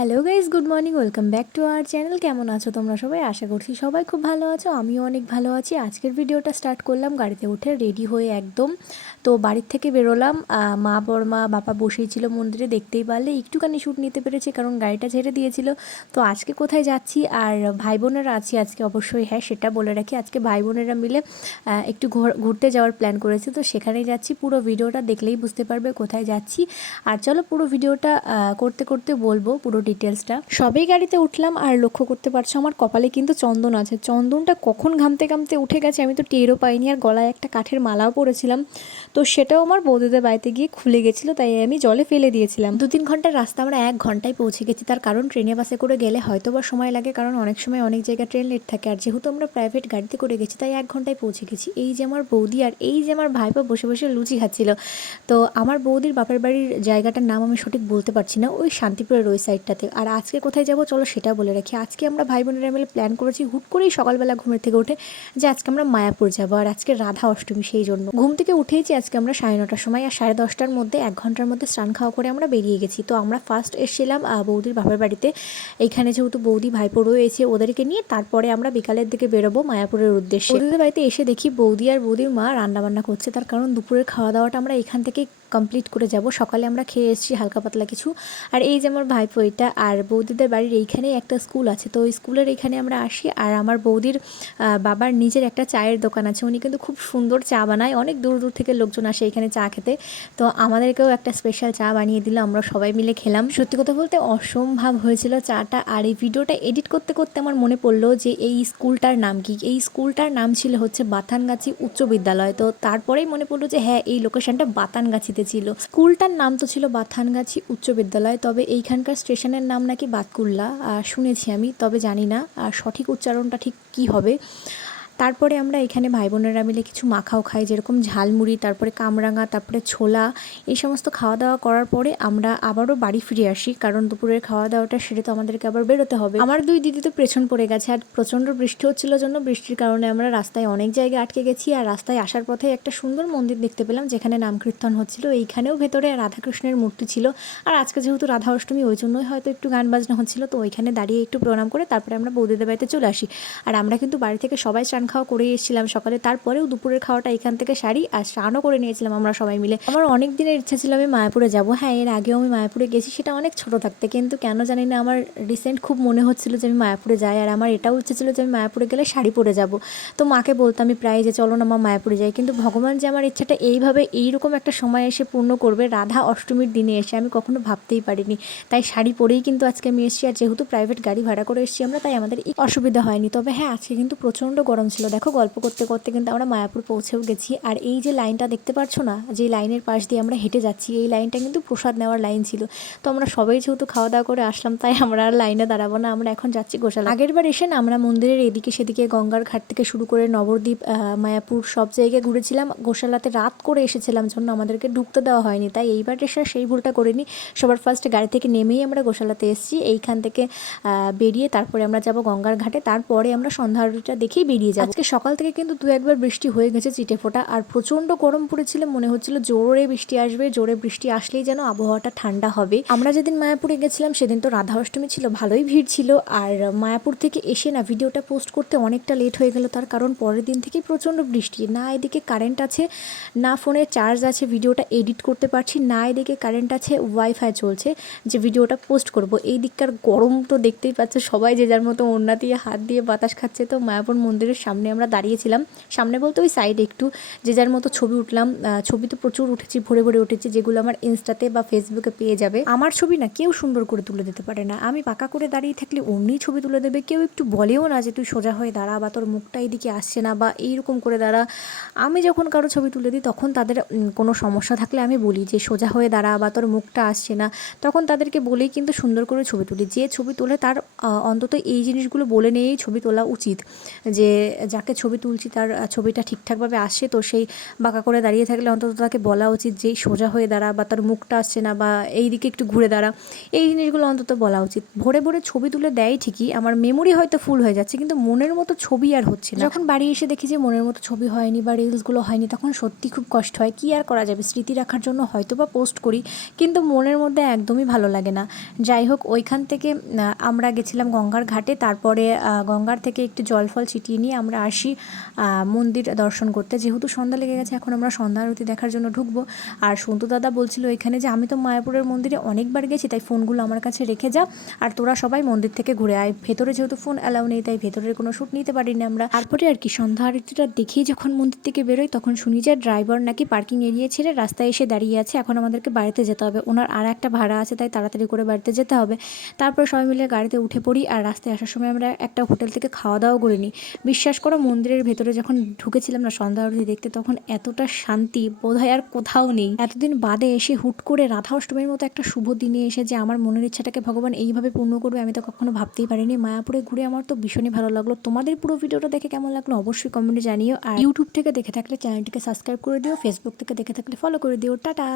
Hello guys, good morning, welcome back to our channel. কেমন আছো তোমরা সবাই? আশা করছি সবাই খুব ভালো আছো, আমিও অনেক ভালো আছি। আজকের ভিডিওটা স্টার্ট করলাম গাড়িতে উঠে রেডি হয়ে একদম। তো বাড়ির থেকে বেরোলাম, মা বড়মা বাবা বসেই ছিল মন্দিরে, দেখতেই পারলে একটুখানি শ্যুট নিতে পেরেছি কারণ গাড়িটা ছেড়ে দিয়েছিল। তো আজকে কোথায় যাচ্ছি আর ভাই বোনেরা আছি আজকে, অবশ্যই হ্যাঁ সেটা বলে রাখি, আজকে ভাই বোনেরা মিলে একটু ঘুরতে যাওয়ার প্ল্যান করেছি। তো সেখানেই যাচ্ছি, পুরো ভিডিওটা দেখলেই বুঝতে পারবে কোথায় যাচ্ছি। আর চলো পুরো ভিডিওটা করতে করতে বলবো পুরো ডিটেলসটা। সবেই গাড়িতে উঠলাম আর লক্ষ্য করতে পারছো আমার কপালে কিন্তু চন্দন আছে। চন্দনটা কখন ঘামতে ঘামতে উঠে গেছে আমি তো টেরও পাইনি। আর গলায় একটা কাঠের মালাও পরেছিলাম, তো সেটাও আমার বৌদিদের বাড়িতে গিয়ে খুলে গেছিলো, তাই আমি জলে ফেলে দিয়েছিলাম। 2-3 ঘন্টার রাস্তা আমরা 1 ঘন্টায় পৌঁছে গেছি। তার কারণ ট্রেনে বাসে করে গেলে হয়তো বা সময় লাগে, কারণ অনেক সময় অনেক জায়গায় ট্রেন লেট থাকে। আর যেহেতু আমরা প্রাইভেট গাড়িতে করে গেছি তাই 1 ঘন্টায় পৌঁছে গেছি। এই যে আমার বৌদি আর এই যে আমার ভাইপো বসে বসে লুচি খাচ্ছিল। তো আমার বৌদির বাপের বাড়ির জায়গাটার নাম আমি সঠিক বলতে পারছি না, ওই শান্তিপুরের ওই সাইডটাতে। আর আজকে কোথায় যাব চলো সেটা বলে রাখি। আজকে আমরা ভাই বোনেরা মিলে প্ল্যান করেছি হুট করেই সকালবেলা ঘুমের থেকে উঠে যে আজকে আমরা মায়াপুর যাব। আর আজকে রাধা অষ্টমী, সেই জন্য ঘুম থেকে উঠেইছি আজকে আমরা 9:30টার সময়। আর 10:30টার মধ্যে 1 ঘন্টার মধ্যে স্নান খাওয়া করে আমরা বেরিয়ে গেছি। তো আমরা ফার্স্ট এসেছিলাম বৌদির বাপের বাড়িতে। এইখানে যেহেতু বৌদি ভাইপো রয়েছে ওদেরকে নিয়ে, তারপরে আমরা বিকালের দিকে বেরোবো মায়াপুরের উদ্দেশ্যে। বৌদিদের বাড়িতে এসে দেখি বৌদি আর বৌদির মা রান্নাবান্না করছে, তার কারণ দুপুরের খাওয়া দাওয়াটা আমরা এখান থেকে কমপ্লিট করে যাব। সকালে আমরা খেয়ে এসেছি হালকা পাতলা কিছু। আর এই যে আমার ভাইপো এটা, আর বৌদিদের বাড়ির এইখানেই একটা স্কুল আছে, তো ওই স্কুলের এইখানে আমরা আসি। আর আমার বৌদির বাবার নিজের একটা চায়ের দোকান আছে, উনি কিন্তু খুব সুন্দর চা বানায়, অনেক দূর দূর থেকে লোকজন আসে এখানে চা খেতে। তো আমাদেরকেও একটা স্পেশাল চা বানিয়ে দিল, আমরা সবাই মিলে খেলাম। সত্যি কথা বলতে অসম্ভব হয়েছিল চাটা। আর এই ভিডিওটা এডিট করতে করতে আমার মনে পড়লো যে এই স্কুলটার নাম কি। এই স্কুলটার নাম ছিল হচ্ছে বাথানগাছি উচ্চ বিদ্যালয়। তো তারপরেই মনে পড়লো যে হ্যাঁ, এই লোকেশনটা বাতানগাছিতে ছিল। স্কুলটার নাম তো ছিল বাথানগাছি উচ্চ বিদ্যালয়, তবে এইখানকার স্টেশনের নাম নাকি বাতকুল্লা শুনেছি আমি, তবে জানি না সঠিক উচ্চারণটা ঠিক কী হবে। তারপরে আমরা এখানে ভাই বোনেরা মিলে কিছু মাখাও খাই, যেরকম ঝালমুড়ি, তারপরে কামরাঙা, তারপরে ছোলা, এই সমস্ত খাওয়া দাওয়া করার পরে আমরা আবারও বাড়ি ফিরে আসি, কারণ দুপুরের খাওয়া দাওয়াটা সেরে তো আমাদেরকে আবার বেরোতে হবে। আমার 2 দিদি তো পেছন পড়ে গেছে, আর প্রচণ্ড বৃষ্টি হচ্ছিল জন্য বৃষ্টির কারণে আমরা রাস্তায় অনেক জায়গায় আটকে গেছি। আর রাস্তায় আসার পথে একটা সুন্দর মন্দির দেখতে পেলাম যেখানে নাম কীর্তন হচ্ছিল। এইখানেও ভেতরে রাধাকৃষ্ণের মূর্তি ছিল। আর আজকে যেহেতু রাধা অষ্টমী ওই জন্যই হয়তো একটু গান বাজনা হচ্ছিল, তো ওইখানে দাঁড়িয়ে একটু প্রণাম করে তারপরে আমরা বৌদিদের বাড়িতে চলে আসি। আর আমরা কিন্তু বাড়ি থেকে সবাই স্নান খাওয়া করে এসেছিলাম সকালে, তারপরেও দুপুরের খাওয়াটা এখান থেকে সারি আর স্নানও করে নিয়েছিলাম আমরা সবাই মিলে। আমার অনেক দিনের ইচ্ছা ছিল আমি মায়াপুরে যাব। হ্যাঁ, এর আগেও আমি মায়াপুরে গেছি, সেটা অনেক ছোট থাকতে, কিন্তু কেন জানি না আমার রিসেন্ট খুব মনে হচ্ছিল যে আমি মায়াপুরে যাই। আর আমার এটাও ইচ্ছে ছিল যে আমি মায়াপুরে গেলে শাড়ি পরে যাব। তো মাকে বলতাম আমি প্রায় যে চলো না মা মায়াপুরে যাই, কিন্তু ভগবান যে আমার ইচ্ছাটা এইভাবে এইরকম একটা সময় এসে পূর্ণ করবে, রাধা অষ্টমীর দিনে এসে, আমি কখনো ভাবতেই পারিনি। তাই শাড়ি পরেই কিন্তু আজকে আমি এসেছি। আর যেহেতু প্রাইভেট গাড়ি ভাড়া করে এসেছি আমরা, তাই আমাদের অসুবিধা হয়নি। তবে হ্যাঁ, আজকে কিন্তু প্রচণ্ড গরম ছিল। দেখো গল্প করতে করতে কিন্তু আমরা মায়াপুর পৌঁছেও গেছি। আর এই যে লাইনটা দেখতে পাচ্ছ না, যে লাইনের পাশ দিয়ে আমরা হেঁটে যাচ্ছি, এই লাইনটা কিন্তু প্রসাদ নেওয়ার লাইন ছিল। তো আমরা সবাই যেহেতু খাওয়া দাওয়া করে আসলাম, তাই আমরা আর লাইনে দাঁড়াবো না, আমরা এখন যাচ্ছি গোশালা। আগের বার এসে না আমরা মন্দিরের এদিকে সেদিকে গঙ্গার ঘাট থেকে শুরু করে নবদ্বীপ, মায়াপুর সব জায়গায় ঘুরেছিলাম। গোশালাতে রাত করে এসেছিলাম জন্য আমাদেরকে ঢুকতে দেওয়া হয়নি, তাই এইবার এসে সেই ভুলটা করিনি। সবার ফার্স্ট গাড়ি থেকে নেমেই আমরা গোশালাতে এসেছি। এইখান থেকে বেরিয়ে তারপরে আমরা যাব গঙ্গার ঘাটে, তারপরে আমরা সন্ধ্যা আরতিটা দেখেই বেরিয়ে যাব। আজকে সকাল থেকে কিন্তু 2-1 বৃষ্টি হয়ে গেছে চিটে ফোটা, আর প্রচণ্ড গরম পড়েছিল, মনে হচ্ছিল জোরে বৃষ্টি আসবে, জোরে বৃষ্টি আসলেই যেন আবহাওয়াটা ঠান্ডা হবে। আমরা যেদিন মায়াপুরে গেছিলাম সেদিন তো রাধা অষ্টমী ছিল, ভালোই ভিড় ছিল। আর মায়াপুর থেকে এসে না ভিডিওটা পোস্ট করতে অনেকটা লেট হয়ে গেল, তার কারণ পরের দিন থেকেই প্রচণ্ড বৃষ্টি, না এদিকে কারেন্ট আছে না ফোনে চার্জ আছে ভিডিওটা এডিট করতে পারছি, না এদিকে কারেন্ট আছে ওয়াইফাই চলছে যে ভিডিওটা পোস্ট করব। এই দিককার গরম তো দেখতেই পাচ্ছে, সবাই যে যার মতো ওড়না দিয়ে হাত দিয়ে বাতাস খাচ্ছে। তো মায়াপুর মন্দিরের সামনে আমরা দাঁড়িয়েছিলাম, সামনে বলতে ওই সাইডে একটু, যে যার মতো ছবি উঠলাম। ছবি তো প্রচুর উঠেছি, ভরে ভরে উঠেছি, যেগুলো আমার ইনস্টাতে বা ফেসবুকে পেয়ে যাবে। আমার ছবি না কেউ সুন্দর করে তুলে দিতে পারে না, আমি পাকা করে দাঁড়িয়ে থাকলে অমনি ছবি তুলে দেবে, কেউ একটু বলেও না যে তুই সোজা হয়ে দাঁড়া বা তোর মুখটা এইদিকে আসছে না বা এইরকম করে দাঁড়া। আমি যখন কারো ছবি তুলে দিই তখন তাদের কোনো সমস্যা থাকলে আমি বলি যে সোজা হয়ে দাঁড়া বা তোর মুখটা আসছে না, তখন তাদেরকে বলেই কিন্তু সুন্দর করে ছবি তুলি। যে ছবি তোলে তার অন্তত এই জিনিসগুলো বলে নিয়েই ছবি তোলা উচিত, যে যাকে ছবি তুলছি তার ছবিটা ঠিকঠাকভাবে আসছে, তো সেই বাঁকা করে দাঁড়িয়ে থাকলে অন্তত তাকে বলা উচিত যে সোজা হয়ে দাঁড়া, বা তার মুখটা আসছে না, বা এই দিকে একটু ঘুরে দাঁড়া, এই জিনিসগুলো অন্তত বলা উচিত। ভোরে ভোরে ছবি তুলে দেয় ঠিকই, আমার মেমোরি হয়তো ফুল হয়ে যাচ্ছে, কিন্তু মনের মতো ছবি আর হচ্ছে না। যখন বাড়ি এসে দেখি যে মনের মতো ছবি হয়নি বা রিলসগুলো হয়নি, তখন সত্যি খুব কষ্ট হয়। কি আর করা যাবে, স্মৃতি রাখার জন্য হয়তো বা পোস্ট করি, কিন্তু মনের মধ্যে একদমই ভালো লাগে না। যাই হোক, ওইখান থেকে আমরা গেছিলাম গঙ্গার ঘাটে, তারপরে গঙ্গার থেকে একটু জল ফল ছিটিয়ে নিয়ে আমরা আসি মন্দির দর্শন করতে। যেহেতু সন্ধ্যা লেগে গেছে, এখন আমরা সন্ধ্যা আরতি দেখার জন্য ঢুকবো। আর সন্তু দাদা বলছিল এখানে যে আমি তো মায়াপুরের মন্দিরে অনেকবার গেছি, তাই ফোনগুলো আমার কাছে রেখে যা, আর তোরা সবাই মন্দির থেকে ঘুরে আয়। ভেতরে যেহেতু ফোন অ্যালাউ নেই, তাই ভেতরের কোনো শ্যুট নিতে পারিনি আমরা। তারপরে আর কি সন্ধ্যা আরতিটা দেখেই যখন মন্দির থেকে বেরোই, তখন শুনি যে ড্রাইভার নাকি পার্কিং এরিয়া ছেড়ে রাস্তায় এসে দাঁড়িয়ে আছে, এখন আমাদেরকে বাড়িতে যেতে হবে। ওনার আর একটা ভাড়া আছে, তাই তাড়াতাড়ি করে বাড়িতে যেতে হবে। তারপর সবাই মিলে গাড়িতে উঠে পড়ি, আর রাস্তায় আসার সময় আমরা একটা হোটেল থেকে খাওয়া দাওয়া করে নিই। বিশ্বাস করো, মন্দিরের ভেতরে যখন ঢুকেছিলাম না সন্ধ্যা আরতি দেখতে, তখন এতটা শান্তি বোধহয় আর কোথাও নেই। এতদিন বাদে এসে হুট করে রাধা অষ্টমীর মতো একটা শুভ দিনে এসে যে আমার মনের ইচ্ছাটাকে ভগবান এইভাবে পূর্ণ করবে, আমি তো কখনো ভাবতেই পারিনি। মায়াপুরে ঘুরে আমার তো ভীষণই ভালো লাগলো। তোমাদের পুরো ভিডিওটা দেখে কেমন লাগলো অবশ্যই কমেন্টে জানিও। আর ইউটিউব থেকে দেখে থাকলে চ্যানেলটিকে সাবস্ক্রাইব করে দিও, ফেসবুক থেকে দেখে থাকলে ফলো করে দিও। টাটা।